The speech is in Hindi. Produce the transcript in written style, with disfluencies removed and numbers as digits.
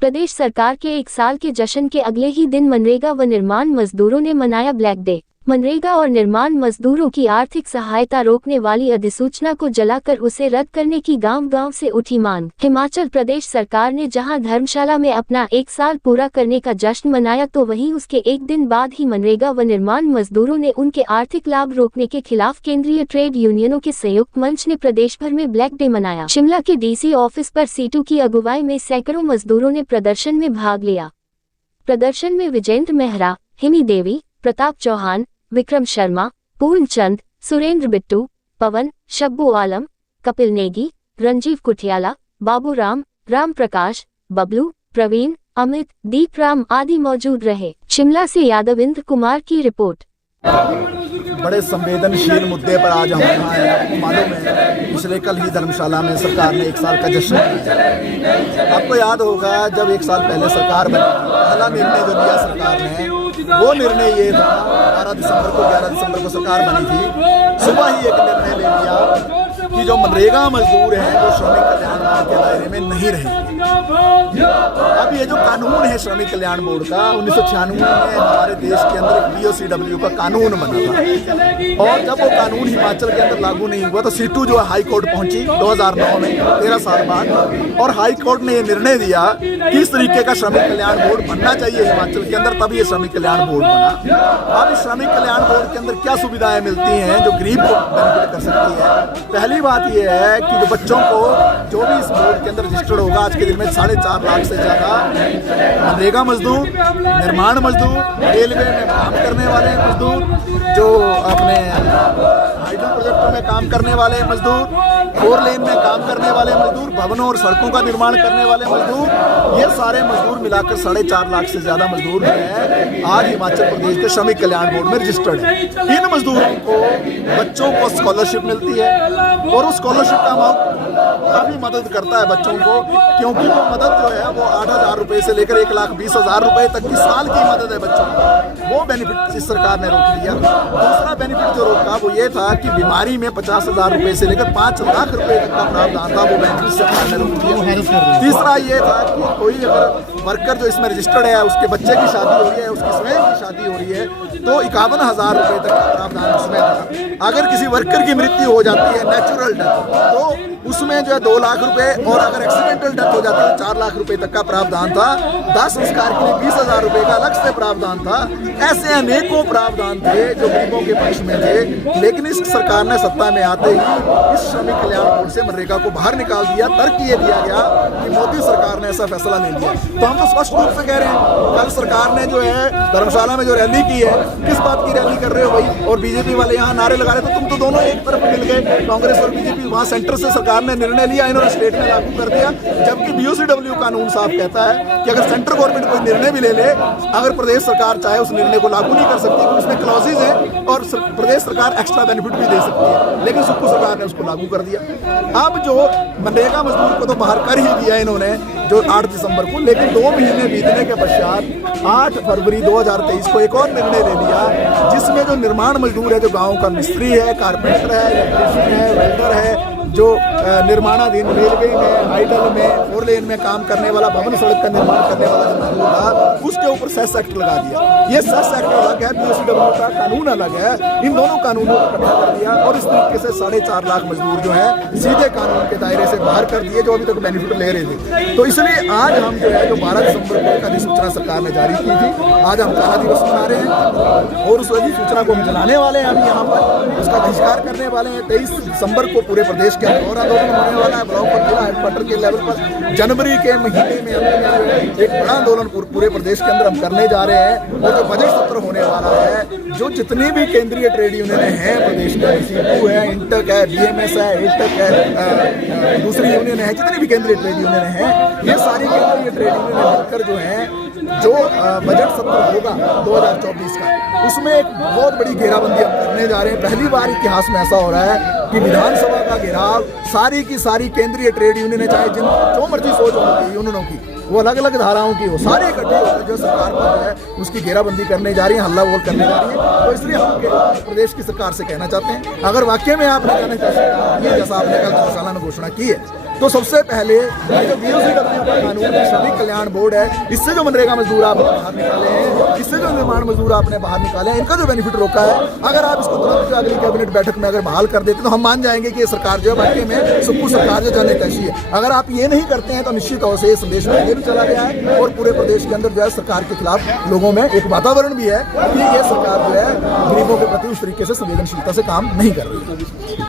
प्रदेश सरकार के 1 साल के जश्न के अगले ही दिन मनरेगा व निर्माण मजदूरों ने मनाया ब्लैक डे। मनरेगा और निर्माण मजदूरों की आर्थिक सहायता रोकने वाली अधिसूचना को जलाकर उसे रद्द करने की गांव-गांव से उठी मांग। हिमाचल प्रदेश सरकार ने जहां धर्मशाला में अपना 1 साल पूरा करने का जश्न मनाया, तो वहीं उसके एक दिन बाद ही मनरेगा व निर्माण मजदूरों ने उनके आर्थिक लाभ रोकने के खिलाफ केंद्रीय ट्रेड यूनियनों के संयुक्त मंच ने प्रदेश भर में ब्लैक डे मनाया। शिमला के डीसी ऑफिस पर सीटू की अगुवाई में सैकड़ों मजदूरों ने प्रदर्शन में भाग लिया। प्रदर्शन में विजेंद्र मेहरा, हिमी देवी, प्रताप चौहान, विक्रम शर्मा, पूर्ण चंद, सुरेंद्र बिट्टू, पवन, शब्बू आलम, कपिल नेगी, रंजीव कुठियाला, बाबू राम, राम प्रकाश, बबलू, प्रवीण, अमित, दीप राम आदि मौजूद रहे। शिमला से यादविंद्र कुमार की रिपोर्ट। बड़े संवेदनशील मुद्दे पर आज हम यहाँ हैं। आपको मालूम है पिछले कल ही धर्मशाला में सरकार ने 1 साल का जश्न किया। आपको याद होगा जब 1 साल पहले सरकार बनी, पहला निर्णय जो लिया सरकार ने वो निर्णय ये था, 11 दिसंबर को सरकार बनी थी, सुबह ही एक निर्णय ले लिया कि जो मनरेगा मजदूर हैं वो श्रमिक कल्याण बोर्ड के दायरे में नहीं रहेंगे। अब ये जो कानून है श्रमिक कल्याण बोर्ड का 1996 में हमारे देश के अंदर एक BOCW का कानून बना था, और जब वो कानून हिमाचल के अंदर लागू नहीं हुआ तो सीटू जो हाई कोर्ट पहुंची 2009 में, 13 साल बाद, और हाई कोर्ट ने ये निर्णय दिया कि इस तरीके का श्रमिक कल्याण बोर्ड बनना चाहिए हिमाचल के अंदर, तब ये श्रमिक कल्याण बोर्ड बना। अब इस श्रमिक कल्याण बोर्ड के अंदर क्या सुविधाएं मिलती हैं जो गरीब को बेनिफिट कर सकती है? पहली बात यह है कि जो बच्चों को जो भी इस बोर्ड के अंदर रजिस्टर्ड होगा, आज के दिन में 4.5 लाख से ज्यादा मनरेगा मजदूर, निर्माण मजदूर, रेलवे में काम करने वाले मजदूर, जो अपने हाइड्रो प्रोजेक्टों में काम करने वाले मजदूर, 4 लेन में काम करने वाले मजदूर, भवनों और सड़कों का निर्माण करने वाले मजदूर, ये सारे मजदूर मिलाकर 4.5 लाख से ज्यादा मजदूर हैं आज हिमाचल प्रदेश के श्रमिक कल्याण बोर्ड में रजिस्टर्ड है। इन मजदूरों को बच्चों को स्कॉलरशिप मिलती है, और उस स्कॉलरशिप का अमाउंट काफी मदद करता है बच्चों को, क्योंकि वो मदद जो है वो 8,000 रुपए से लेकर 1,20,000 रुपए तक की साल की मदद है बच्चों को। वो बेनिफिट इस सरकार ने रोक दिया। दूसरा बेनिफिट जो रोका वो ये था कि बीमारी में 50,000 रुपए से लेकर 5 लाख रुपए तक का प्रावधान था, वो बेनिफिट सरकार ने रोक दिया। तीसरा ये था कि कोई अगर वर्कर जो इसमें रजिस्टर्ड है, उसके बच्चे की शादी हो रही है, उसकी स्वयं की शादी हो रही है, तो 51,000 रुपए तक का प्रावधान उसमें था। अगर किसी वर्कर की मृत्यु हो जाती है, नेचुरल डेथ, तो उसमें जो है 2 लाख रुपए, और अगर एक्सीडेंटल डेथ हो जाती है 4 लाख रुपए तक का प्रावधान था। 10 संस्कार के लिए 20,000 रुपए का अलग से प्रावधान था। ऐसे अनेकों प्रावधान थे जो गरीबों के पक्ष में थे, लेकिन इस सरकार ने सत्ता में आते ही इस श्रमिक कल्याण बोर्ड से मनरेगा को बाहर निकाल दिया। तर्क ये दिया गया कि मोदी सरकार ने ऐसा फैसला ले लिया। तो हम तो स्पष्ट रूप से कह रहे हैं, कल सरकार ने जो है धर्मशाला में जो रैली की है, किस बात की रैली कर रहे हो भाई? और बीजेपी वाले यहाँ नारे लगा रहे, तो तुम तो दोनों एक तरफ मिल गए, कांग्रेस और बीजेपी। वहाँ सेंटर से सरकार ने निर्णय लिया, इन्होंने स्टेट में लागू कर दिया, जबकि BOCW कानून साफ कहता है कि अगर सेंट्रल गवर्नमेंट कोई निर्णय भी ले ले, अगर प्रदेश सरकार चाहे उस निर्णय को लागू नहीं कर सकती, क्योंकि उसमें क्लॉजेज हैं और प्रदेश सरकार एक्स्ट्रा बेनिफिट भी दे सकती है, लेकिन सुप्रीम सरकार ने उसको लागू कर दिया। अब जो मनरेगा मजदूर को तो बाहर कर ही दिया इन्होंने जो 8 दिसंबर को, लेकिन 2 महीने बीतने के पश्चात 8 फरवरी 2023 को एक और निर्णय ले लिया, जिसमें जो निर्माण मजदूर है, जो गाँव का मिस्त्री है, कारपेंटर है, इलेक्ट्रीशियन है, वेल्डर है, जो निर्माणाधीन रेलवे में, हाइडल में, 4 लेन में काम करने वाला, भवन सड़क का निर्माण करने वाला जो मजदूर था, उसके ऊपर सेस एक्ट लगा दिया। ये सेस एक्ट अलग है, BOCW का कानून अलग है। इन दोनों कानूनों को इकट्ठा कर दिया, और इस तरीके से 4.5 लाख मजदूर जो है सीधे कानून के दायरे से बाहर कर दिए, जो अभी तक बेनिफिट ले रहे थे। तो इसलिए आज हम जो है, जो 12 दिसंबर को एक अधिसूचना सरकार ने जारी की थी, आज हम काला दिवस मना रहे हैं, और उस अधिसूचना को हम जलाने वाले हैं। हम यहाँ पर उसका बहिष्कार करने वाले हैं। 23 दिसंबर को पूरे प्रदेश के और आंदोलन होने वाला है, ब्लॉक और जिला हेडक्वार्टर के लेवल पर। जनवरी के महीने में एक बड़ा आंदोलन पूरे प्रदेश के अंदर हम करने जा रहे हैं, और जो बजट सत्र होने वाला है, जो जितनी भी केंद्रीय ट्रेड यूनियन हैं प्रदेश में, सीटू है, इंटक है, BMS है, एटक है, दूसरी यूनियन है, जितनी भी केंद्रीय ट्रेड यूनियन है, ये सारी केंद्रीय ट्रेड यूनियन मिलकर जो है, जो बजट सत्र होगा 2024 का, उसमें एक बहुत बड़ी घेराबंदी हम करने जा रहे हैं। पहली बार इतिहास में ऐसा हो रहा है कि विधानसभा का घेराव सारी की सारी केंद्रीय ट्रेड यूनियन है, चाहे जो मर्जी सोच होगी यूनियनों की, वो अलग अलग धाराओं की हो, सारे इकट्ठे होकर जो सरकार पर है उसकी घेराबंदी करने जा रही है, हल्ला बोल करने जा रही है। तो इसलिए हम प्रदेश की सरकार से कहना चाहते हैं, अगर वाकई में आपने कहना चाहिए जैसा आपने कल धर्मशाला में घोषणा की है, तो सबसे पहले ये जो बीओसी कानून है, श्रमिक कल्याण बोर्ड है, इससे जो मनरेगा मजदूर आपने बाहर निकाले हैं, इससे जो निर्माण मजदूर आपने बाहर निकाले हैं, इनका जो बेनिफिट रोका है, अगर आप इसको तुरंत अगली कैबिनेट बैठक में अगर बहाल कर देते तो हम मान जाएंगे कि ये सरकार जो है वाकई में सुप्पू सरकार जो जाने कैसी है। अगर आप ये नहीं करते हैं तो निश्चित तौर से ये संदेश आगे भी चला गया है और पूरे प्रदेश के अंदर जो है सरकार के खिलाफ लोगों में एक वातावरण भी है कि ये सरकार जो है गरीबों के प्रति उस तरीके से संवेदनशीलता से काम नहीं कर रही है।